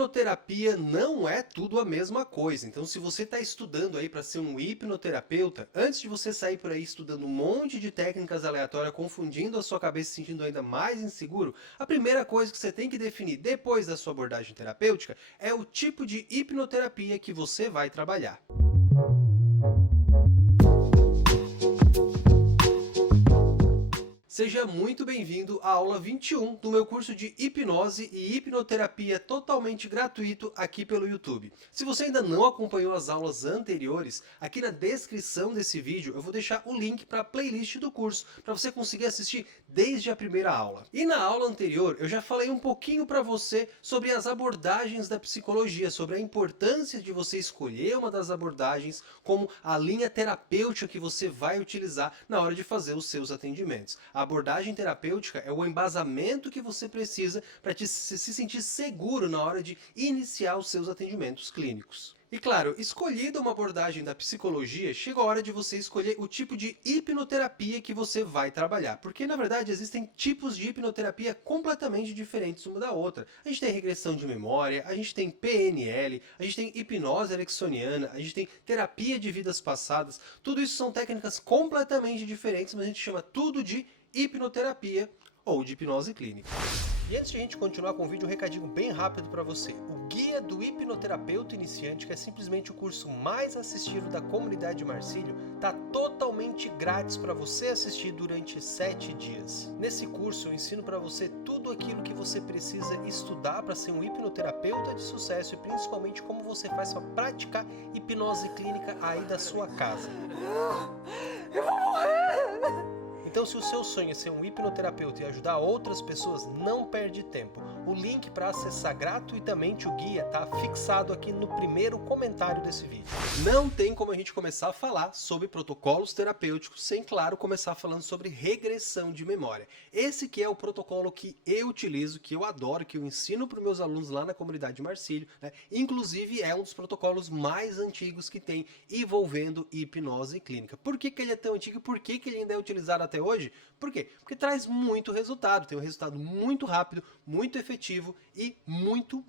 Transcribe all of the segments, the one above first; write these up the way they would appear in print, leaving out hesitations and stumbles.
Hipnoterapia não é tudo a mesma coisa. Então, se você está estudando aí para ser um hipnoterapeuta, antes de você sair por aí estudando um monte de técnicas aleatórias, confundindo a sua cabeça e se sentindo ainda mais inseguro, a primeira coisa que você tem que definir depois da sua abordagem terapêutica é o tipo de hipnoterapia que você vai trabalhar. Seja muito bem-vindo à aula 21 do meu curso de hipnose e hipnoterapia totalmente gratuito aqui pelo YouTube. Se você ainda não acompanhou as aulas anteriores, aqui na descrição desse vídeo eu vou deixar o link para a playlist do curso, para você conseguir assistir desde a primeira aula. E na aula anterior eu já falei um pouquinho para você sobre as abordagens da psicologia, sobre a importância de você escolher uma das abordagens como a linha terapêutica que você vai utilizar na hora de fazer os seus atendimentos. A abordagem terapêutica é o embasamento que você precisa para se sentir seguro na hora de iniciar os seus atendimentos clínicos. E claro, escolhida uma abordagem da psicologia, chega a hora de você escolher o tipo de hipnoterapia que você vai trabalhar. Porque na verdade existem tipos de hipnoterapia completamente diferentes uma da outra. A gente tem regressão de memória, a gente tem PNL, a gente tem hipnose ericksoniana, a gente tem terapia de vidas passadas. Tudo isso são técnicas completamente diferentes, mas a gente chama tudo de hipnoterapia ou de hipnose clínica. E antes de a gente continuar com o vídeo, um recadinho bem rápido para você. O Guia do Hipnoterapeuta Iniciante, que é simplesmente o curso mais assistido da comunidade Marcílio, está totalmente grátis para você assistir durante 7 dias. Nesse curso eu ensino para você tudo aquilo que você precisa estudar para ser um hipnoterapeuta de sucesso e principalmente como você faz para praticar hipnose clínica aí da sua casa. Eu vou morrer! Então, se o seu sonho é ser um hipnoterapeuta e ajudar outras pessoas, não perde tempo. O link para acessar gratuitamente o guia está fixado aqui no primeiro comentário desse vídeo. Não tem como a gente começar a falar sobre protocolos terapêuticos sem, claro, começar falando sobre regressão de memória. Esse que é o protocolo que eu utilizo, que eu adoro, que eu ensino para os meus alunos lá na comunidade Marcílio, né? Inclusive é um dos protocolos mais antigos que tem envolvendo hipnose clínica. Por que ele é tão antigo e por que ele ainda é utilizado até hoje? Por quê? Porque traz muito resultado, tem um resultado muito rápido, muito efetivo e muito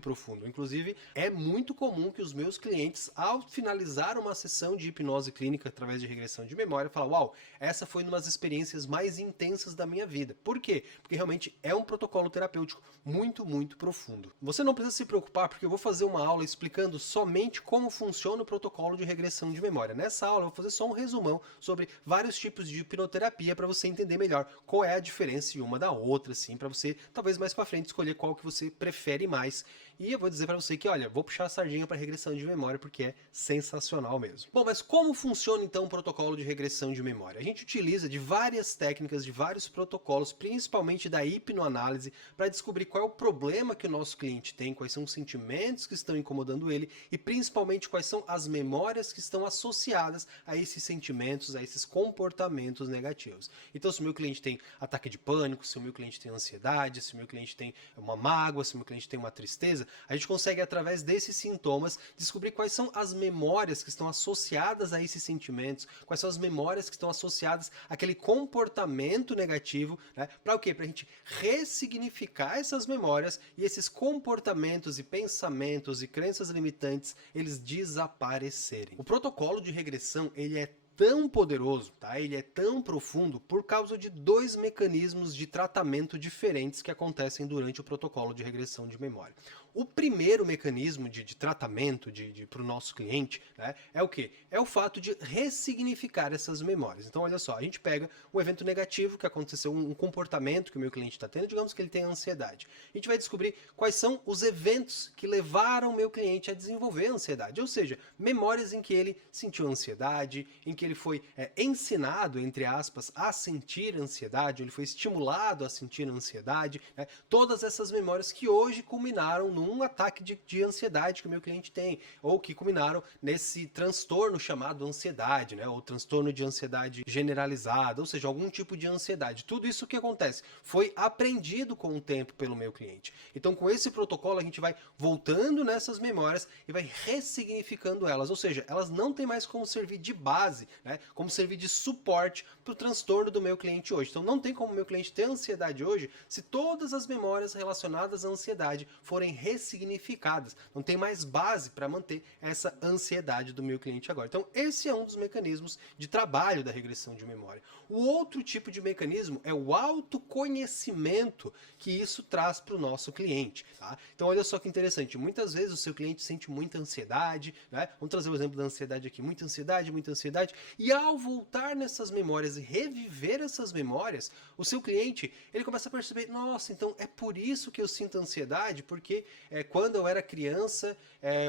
profundo. Inclusive, é muito comum que os meus clientes, ao finalizar uma sessão de hipnose clínica através de regressão de memória, falam: uau, essa foi uma das experiências mais intensas da minha vida. Por quê? Porque realmente é um protocolo terapêutico muito profundo. Você não precisa se preocupar, porque eu vou fazer uma aula explicando somente como funciona o protocolo de regressão de memória. Nessa aula eu vou fazer só um resumão sobre vários tipos de hipnoterapia para você entender melhor qual é a diferença uma da outra, assim, para você talvez mais para frente escolher qual que você prefere mais. E eu vou dizer para você que, olha, vou puxar a sardinha para regressão de memória porque é sensacional mesmo. Bom, mas como funciona então o protocolo de regressão de memória? A gente utiliza de várias técnicas, de vários protocolos, principalmente da hipnoanálise, para descobrir qual é o problema que o nosso cliente tem, quais são os sentimentos que estão incomodando ele e principalmente quais são as memórias que estão associadas a esses sentimentos, a esses comportamentos negativos. Então, se o meu cliente tem ataque de pânico, se o meu cliente tem ansiedade, se o meu cliente tem uma mágoa, se o meu cliente tem uma tristeza, a gente consegue, através desses sintomas, descobrir quais são as memórias que estão associadas a esses sentimentos, quais são as memórias que estão associadas àquele comportamento negativo, né? Para o quê? Para a gente ressignificar essas memórias e esses comportamentos e pensamentos e crenças limitantes, eles desaparecerem. O protocolo de regressão, ele é tão poderoso, tá? Ele é tão profundo por causa de dois mecanismos de tratamento diferentes que acontecem durante o protocolo de regressão de memória. O primeiro mecanismo de tratamento para o nosso cliente, né, é o quê? É o fato de ressignificar essas memórias. Então, olha só, a gente pega um evento negativo que aconteceu, um comportamento que o meu cliente está tendo, digamos que ele tem ansiedade. A gente vai descobrir quais são os eventos que levaram o meu cliente a desenvolver ansiedade, ou seja, memórias em que ele sentiu ansiedade, em que ele foi ensinado, entre aspas, a sentir ansiedade, ele foi estimulado a sentir ansiedade, né? Todas essas memórias que hoje culminaram num ataque de ansiedade que o meu cliente tem, ou que culminaram nesse transtorno chamado ansiedade, né? Ou transtorno de ansiedade generalizada, ou seja, algum tipo de ansiedade. Tudo isso que acontece foi aprendido com o tempo pelo meu cliente. Então, com esse protocolo, a gente vai voltando nessas memórias e vai ressignificando elas, ou seja, elas não têm mais como servir de base né? Como servir de suporte para o transtorno do meu cliente hoje. Então não tem como o meu cliente ter ansiedade hoje se todas as memórias relacionadas à ansiedade forem ressignificadas. Não tem mais base para manter essa ansiedade do meu cliente agora. Então esse é um dos mecanismos de trabalho da regressão de memória. O outro tipo de mecanismo é o autoconhecimento que isso traz para o nosso cliente. Tá? Então olha só que interessante, muitas vezes o seu cliente sente muita ansiedade, né? Vamos trazer o exemplo da ansiedade aqui, muita ansiedade, e ao voltar nessas memórias e reviver essas memórias, o seu cliente, ele começa a perceber, nossa, então é por isso que eu sinto ansiedade, porque quando eu era criança,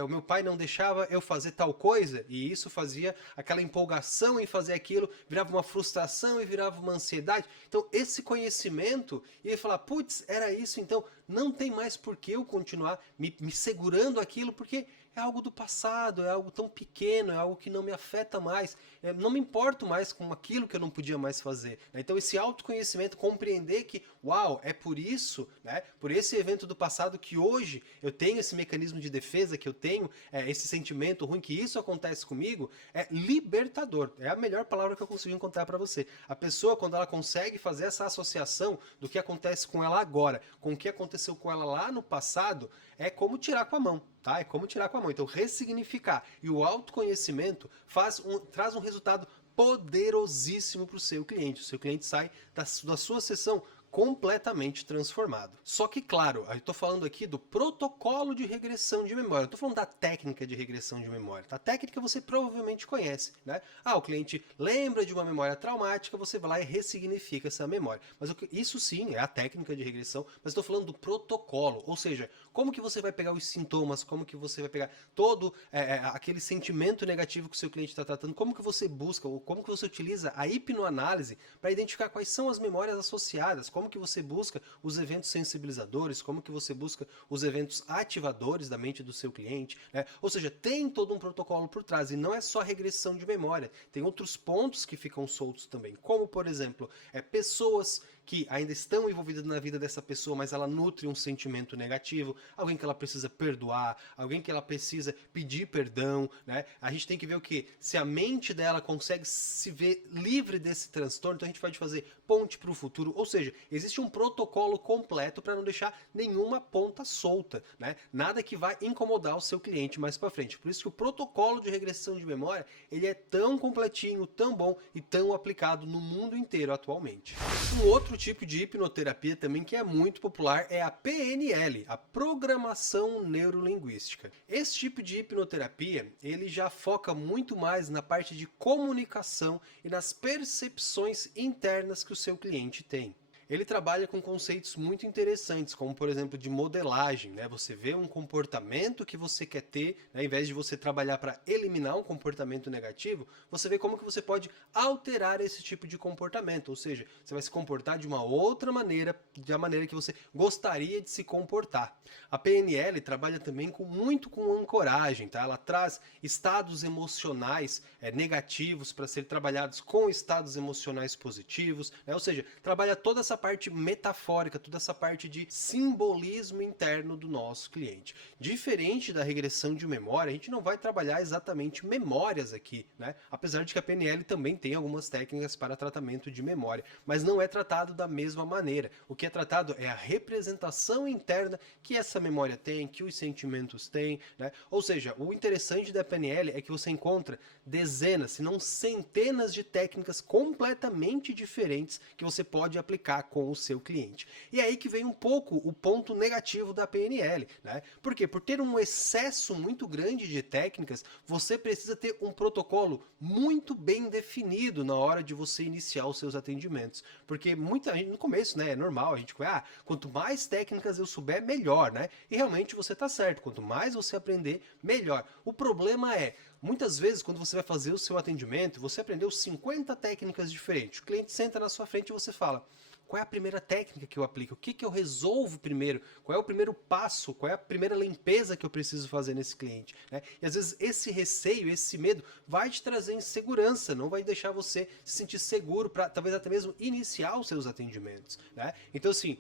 o meu pai não deixava eu fazer tal coisa, e isso fazia aquela empolgação em fazer aquilo, virava uma frustração e virava uma ansiedade. Então esse conhecimento, e ele fala, putz, era isso, então não tem mais por que eu continuar me segurando aquilo, porque é algo do passado, é algo tão pequeno, é algo que não me afeta mais, não me importo mais com aquilo que eu não podia mais fazer. Né? Então esse autoconhecimento, compreender que, uau, é por isso, né, por esse evento do passado que hoje eu tenho esse mecanismo de defesa, que eu tenho esse sentimento ruim, que isso acontece comigo, é libertador. É a melhor palavra que eu consigo encontrar para você. A pessoa, quando ela consegue fazer essa associação do que acontece com ela agora, com o que aconteceu com ela lá no passado, é como tirar com a mão. Tá? É como tirar com a mão. Então, ressignificar e o autoconhecimento traz um resultado poderosíssimo para o seu cliente. O seu cliente sai da sua sessão completamente transformado. Só que, claro, eu estou falando aqui do protocolo de regressão de memória. Eu estou falando da técnica de regressão de memória. A técnica você provavelmente conhece, né? O cliente lembra de uma memória traumática, você vai lá e ressignifica essa memória. Mas isso sim é a técnica de regressão, mas estou falando do protocolo, ou seja, como que você vai pegar os sintomas, como que você vai pegar todo aquele sentimento negativo que o seu cliente está tratando, como que você busca, ou como que você utiliza a hipnoanálise para identificar quais são as memórias associadas, como que você busca os eventos sensibilizadores, como que você busca os eventos ativadores da mente do seu cliente, né? Ou seja, tem todo um protocolo por trás, e não é só regressão de memória, tem outros pontos que ficam soltos também, como por exemplo, pessoas que ainda estão envolvidas na vida dessa pessoa, mas ela nutre um sentimento negativo, alguém que ela precisa perdoar, alguém que ela precisa pedir perdão, né? A gente tem que ver o que? Se a mente dela consegue se ver livre desse transtorno, então a gente pode fazer ponte para o futuro, ou seja, existe um protocolo completo para não deixar nenhuma ponta solta, né? Nada que vai incomodar o seu cliente mais para frente. Por isso que o protocolo de regressão de memória, ele é tão completinho, tão bom e tão aplicado no mundo inteiro atualmente. Um outro tipo de hipnoterapia também que é muito popular é a PNL, a Programação Neurolinguística. Esse tipo de hipnoterapia, ele já foca muito mais na parte de comunicação e nas percepções internas que o seu cliente tem. Ele trabalha com conceitos muito interessantes, como por exemplo de modelagem, né? Você vê um comportamento que você quer ter, né? Ao invés de você trabalhar para eliminar um comportamento negativo, você vê como que você pode alterar esse tipo de comportamento, ou seja, você vai se comportar de uma outra maneira, da maneira que você gostaria de se comportar. A PNL trabalha também muito com ancoragem, tá? Ela traz estados emocionais negativos para ser trabalhados com estados emocionais positivos, né? Ou seja, trabalha toda essa parte metafórica, toda essa parte de simbolismo interno do nosso cliente. Diferente da regressão de memória, a gente não vai trabalhar exatamente memórias aqui, né? Apesar de que a PNL também tem algumas técnicas para tratamento de memória, mas não é tratado da mesma maneira. O que é tratado é a representação interna que essa memória tem, que os sentimentos têm, né? Ou seja, o interessante da PNL é que você encontra dezenas, se não centenas de técnicas completamente diferentes que você pode aplicar com o seu cliente. E é aí que vem um pouco o ponto negativo da PNL, né? Por quê? Por ter um excesso muito grande de técnicas, você precisa ter um protocolo muito bem definido na hora de você iniciar os seus atendimentos. Porque muita gente, no começo, né, é normal, a gente quanto mais técnicas eu souber, melhor, né? E realmente você tá certo, quanto mais você aprender, melhor. O problema é, muitas vezes quando você vai fazer o seu atendimento, você aprendeu 50 técnicas diferentes, o cliente senta na sua frente e você fala: qual é a primeira técnica que eu aplico, o que que eu resolvo primeiro, qual é o primeiro passo, qual é a primeira limpeza que eu preciso fazer nesse cliente, né? E às vezes esse receio, esse medo vai te trazer insegurança, não vai deixar você se sentir seguro para talvez até mesmo iniciar os seus atendimentos, né? Então assim,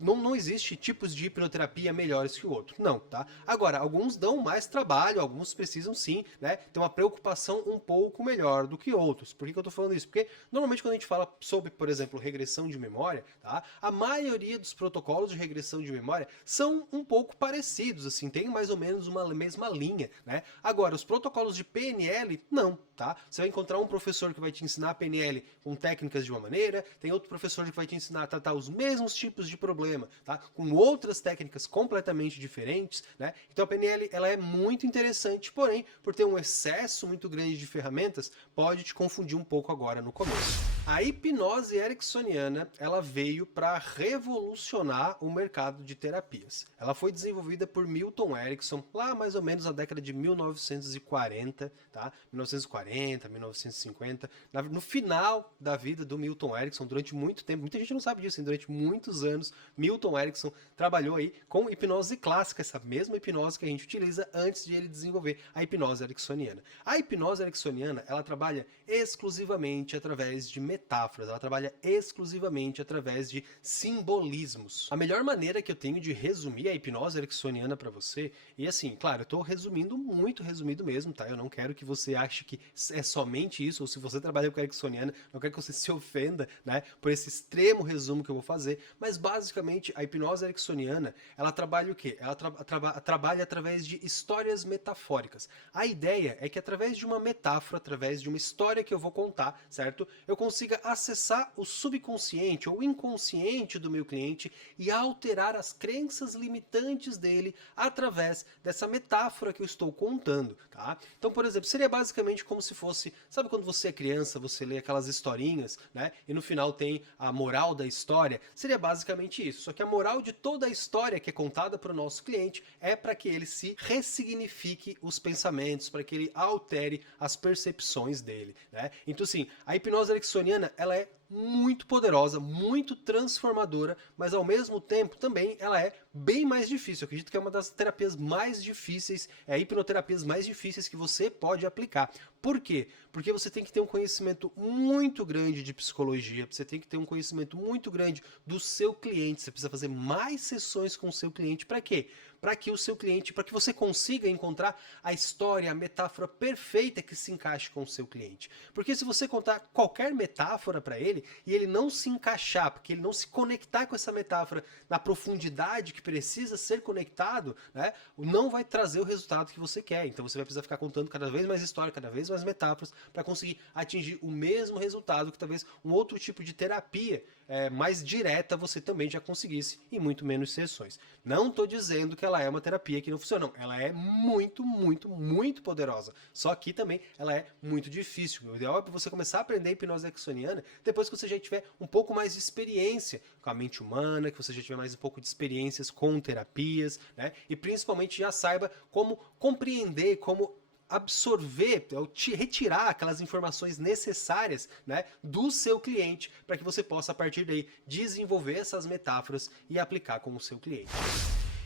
não existe tipos de hipnoterapia melhores que o outro, não, tá? Agora, alguns dão mais trabalho, alguns precisam sim, né, ter uma preocupação um pouco melhor do que outros. Por que eu tô falando isso? Porque normalmente quando a gente fala sobre, por exemplo, regressão de memória, tá? A maioria dos protocolos de regressão de memória são um pouco parecidos, assim, tem mais ou menos uma mesma linha, né? Agora, os protocolos de PNL, não, tá? Você vai encontrar um professor que vai te ensinar PNL com técnicas de uma maneira, tem outro professor que vai te ensinar a tratar os mesmos tipos de problema, tá? Com outras técnicas completamente diferentes, né? Então a PNL, ela é muito interessante, porém, por ter um excesso muito grande de ferramentas, pode te confundir um pouco agora no começo. A hipnose ericksoniana, ela veio para revolucionar o mercado de terapias. Ela foi desenvolvida por Milton Erickson, lá mais ou menos na década de 1940, tá? 1940, 1950, no final da vida do Milton Erickson, durante muito tempo, muita gente não sabe disso, durante muitos anos, Milton Erickson trabalhou aí com hipnose clássica, essa mesma hipnose que a gente utiliza antes de ele desenvolver a hipnose ericksoniana. A hipnose ericksoniana, ela trabalha exclusivamente através de metáforas, ela trabalha exclusivamente através de simbolismos. A melhor maneira que eu tenho de resumir a hipnose ericksoniana para você, e assim, claro, eu tô resumindo muito resumido mesmo, tá? Eu não quero que você ache que é somente isso, ou se você trabalha com a ericksoniana, não quero que você se ofenda, né, por esse extremo resumo que eu vou fazer, mas basicamente a hipnose ericksoniana, ela trabalha o quê? Ela trabalha através de histórias metafóricas. A ideia é que através de uma metáfora, através de uma história que eu vou contar, certo? Eu consiga acessar o subconsciente ou inconsciente do meu cliente e alterar as crenças limitantes dele através dessa metáfora que eu estou contando, tá? Então, por exemplo, seria basicamente como se fosse, sabe quando você é criança, você lê aquelas historinhas, né? E no final tem a moral da história? Seria basicamente isso, só que a moral de toda a história que é contada para o nosso cliente é para que ele se ressignifique os pensamentos, para que ele altere as percepções dele, né? Então, assim, a hipnose ericksoniana, ela é muito poderosa, muito transformadora, mas ao mesmo tempo também ela é bem mais difícil. Eu acredito que é uma das terapias mais difíceis, hipnoterapias mais difíceis que você pode aplicar. Por quê? Porque você tem que ter um conhecimento muito grande de psicologia, você tem que ter um conhecimento muito grande do seu cliente, você precisa fazer mais sessões com o seu cliente. Para quê? Para que o seu cliente, para que você consiga encontrar a história, a metáfora perfeita que se encaixe com o seu cliente. Porque se você contar qualquer metáfora para ele e ele não se encaixar, porque ele não se conectar com essa metáfora na profundidade que precisa ser conectado, né, não vai trazer o resultado que você quer. Então você vai precisar ficar contando cada vez mais história, cada vez mais metáforas para conseguir atingir o mesmo resultado que talvez um outro tipo de terapia mais direta você também já conseguisse em muito menos sessões. Não estou dizendo que ela é uma terapia que não funciona, não. Ela é muito, muito, muito poderosa. Só que também ela é muito difícil. O ideal é você começar a aprender hipnose ericksoniana depois que você já tiver um pouco mais de experiência com a mente humana, que você já tiver mais um pouco de experiências com terapias, né? E principalmente já saiba como compreender, como absorver, retirar aquelas informações necessárias, né, do seu cliente, para que você possa a partir daí desenvolver essas metáforas e aplicar com o seu cliente.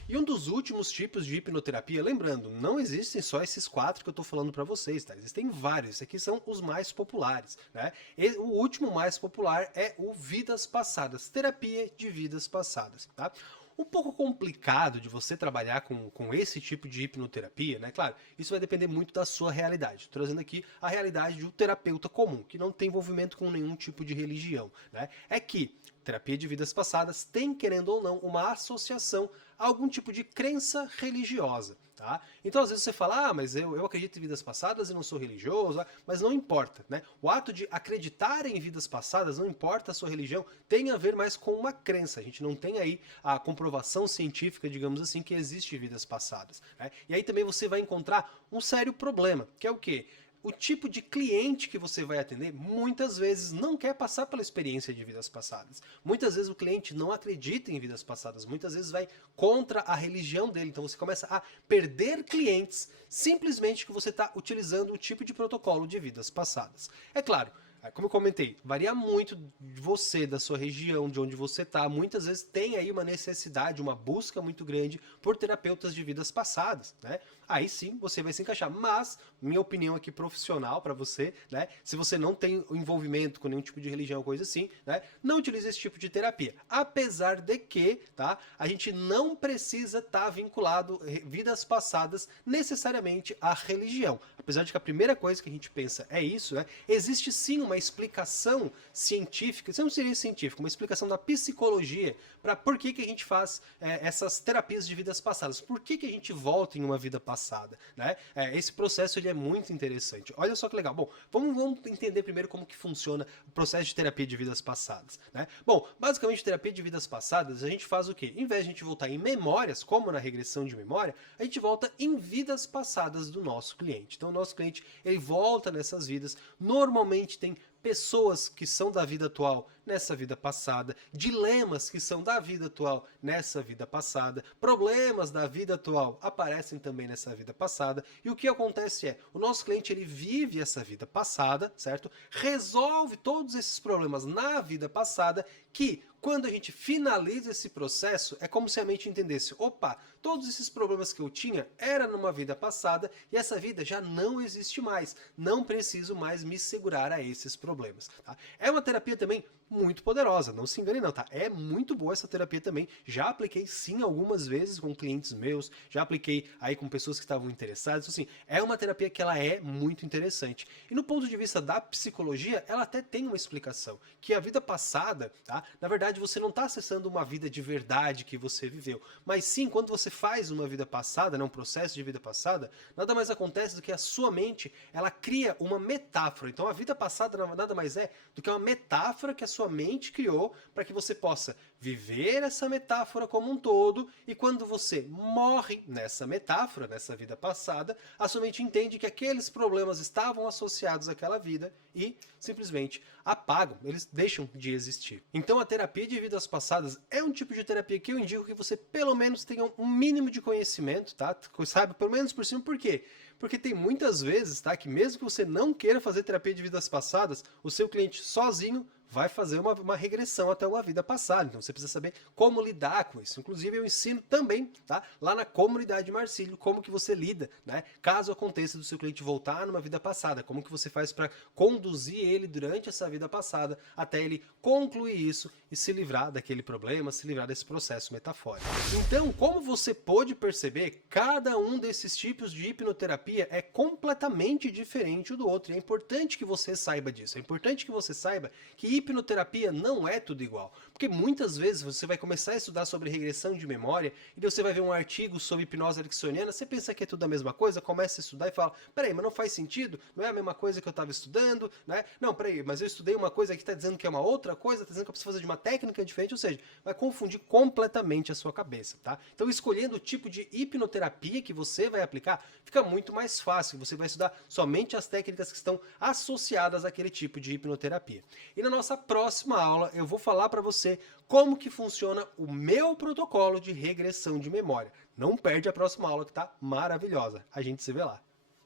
E um dos últimos tipos de hipnoterapia, lembrando, não existem só esses 4 que eu estou falando para vocês, tá? Existem vários, esses aqui são os mais populares, né? E o último mais popular é o vidas passadas, terapia de vidas passadas, tá? Um pouco complicado de você trabalhar com esse tipo de hipnoterapia, né? Claro, isso vai depender muito da sua realidade. Estou trazendo aqui a realidade de um terapeuta comum, que não tem envolvimento com nenhum tipo de religião, né? É que terapia de vidas passadas tem, querendo ou não, uma associação a algum tipo de crença religiosa, tá? Então, às vezes você fala, mas eu acredito em vidas passadas e não sou religioso, mas não importa, né? O ato de acreditar em vidas passadas, não importa a sua religião, tem a ver mais com uma crença. A gente não tem aí a comprovação científica, digamos assim, que existe vidas passadas, né? E aí também você vai encontrar um sério problema, que é o quê? O tipo de cliente que você vai atender muitas vezes não quer passar pela experiência de vidas passadas. Muitas vezes o cliente não acredita em vidas passadas, muitas vezes vai contra a religião dele. Então você começa a perder clientes simplesmente que você está utilizando o tipo de protocolo de vidas passadas. É claro, Como eu comentei, varia muito de você, da sua região, de onde você está. Muitas vezes tem aí uma necessidade, uma busca muito grande por terapeutas de vidas passadas, né? Aí sim você vai se encaixar. Mas, minha opinião aqui profissional para você, né? Se você não tem envolvimento com nenhum tipo de religião ou coisa assim, né? Não utilize esse tipo de terapia. Apesar de que, tá? A gente não precisa estar vinculado vidas passadas necessariamente à religião. Apesar de que a primeira coisa que a gente pensa é isso, né? Existe sim uma explicação científica, isso não seria científico, uma explicação da psicologia para por que a gente faz essas terapias de vidas passadas, por que a gente volta em uma vida passada, né? Esse processo ele é muito interessante. Olha só que legal. Bom, vamos entender primeiro como que funciona o processo de terapia de vidas passadas, né? Bom, basicamente terapia de vidas passadas a gente faz o quê? Em vez de a gente voltar em memórias, como na regressão de memória, a gente volta em vidas passadas do nosso cliente. Então o nosso cliente ele volta nessas vidas, normalmente tem pessoas que são da vida atual nessa vida passada, dilemas que são da vida atual nessa vida passada, problemas da vida atual aparecem também nessa vida passada, e o que acontece é, o nosso cliente ele vive essa vida passada, certo? Resolve todos esses problemas na vida passada, que quando a gente finaliza esse processo, é como se a mente entendesse, opa, todos esses problemas que eu tinha era numa vida passada e essa vida já não existe mais, não preciso mais me segurar a esses problemas. Tá? É uma terapia também muito poderosa, não se engane não, tá? É muito boa essa terapia também, já apliquei sim algumas vezes com clientes meus, já apliquei aí com pessoas que estavam interessadas, assim, é uma terapia que ela é muito interessante. E no ponto de vista da psicologia, ela até tem uma explicação, que a vida passada, tá? Na verdade você não está acessando uma vida de verdade que você viveu, mas sim, quando você faz uma vida passada, né, um processo de vida passada, nada mais acontece do que a sua mente, ela cria uma metáfora. Então a vida passada nada mais é do que uma metáfora que a sua mente criou para que você possa viver essa metáfora como um todo, e quando você morre nessa metáfora, nessa vida passada, a sua mente entende que aqueles problemas estavam associados àquela vida e simplesmente apagam, eles deixam de existir. Então a terapia de vidas passadas é um tipo de terapia que eu indico que você pelo menos tenha um mínimo de conhecimento, tá? Sabe, pelo menos por cima, por quê? Porque tem muitas vezes, tá, que mesmo que você não queira fazer terapia de vidas passadas, o seu cliente sozinho vai fazer uma regressão até uma vida passada. Então você precisa saber como lidar com isso. Inclusive eu ensino também, tá, lá na comunidade Marcílio, como que você lida, né, caso aconteça do seu cliente voltar numa vida passada, como que você faz para conduzir ele durante essa vida passada até ele concluir isso e se livrar daquele problema, se livrar desse processo metafórico. Então, como você pôde perceber, cada um desses tipos de hipnoterapia é completamente diferente um do outro. E é importante que você saiba disso. É importante que você saiba que hipnoterapia não é tudo igual, porque muitas vezes você vai começar a estudar sobre regressão de memória e você vai ver um artigo sobre hipnose ericksoniana, você pensa que é tudo a mesma coisa, começa a estudar e fala, peraí, mas não faz sentido, não é a mesma coisa que eu estava estudando, né? Não, peraí, mas eu estudei uma coisa que está dizendo que é uma outra coisa, está dizendo que eu preciso fazer de uma técnica diferente, ou seja, vai confundir completamente a sua cabeça, tá? Então escolhendo o tipo de hipnoterapia que você vai aplicar, fica muito mais fácil, você vai estudar somente as técnicas que estão associadas àquele tipo de hipnoterapia. E na nossa próxima aula eu vou falar para você como que funciona o meu protocolo de regressão de memória. Não perde a próxima aula que tá maravilhosa. A gente se vê lá.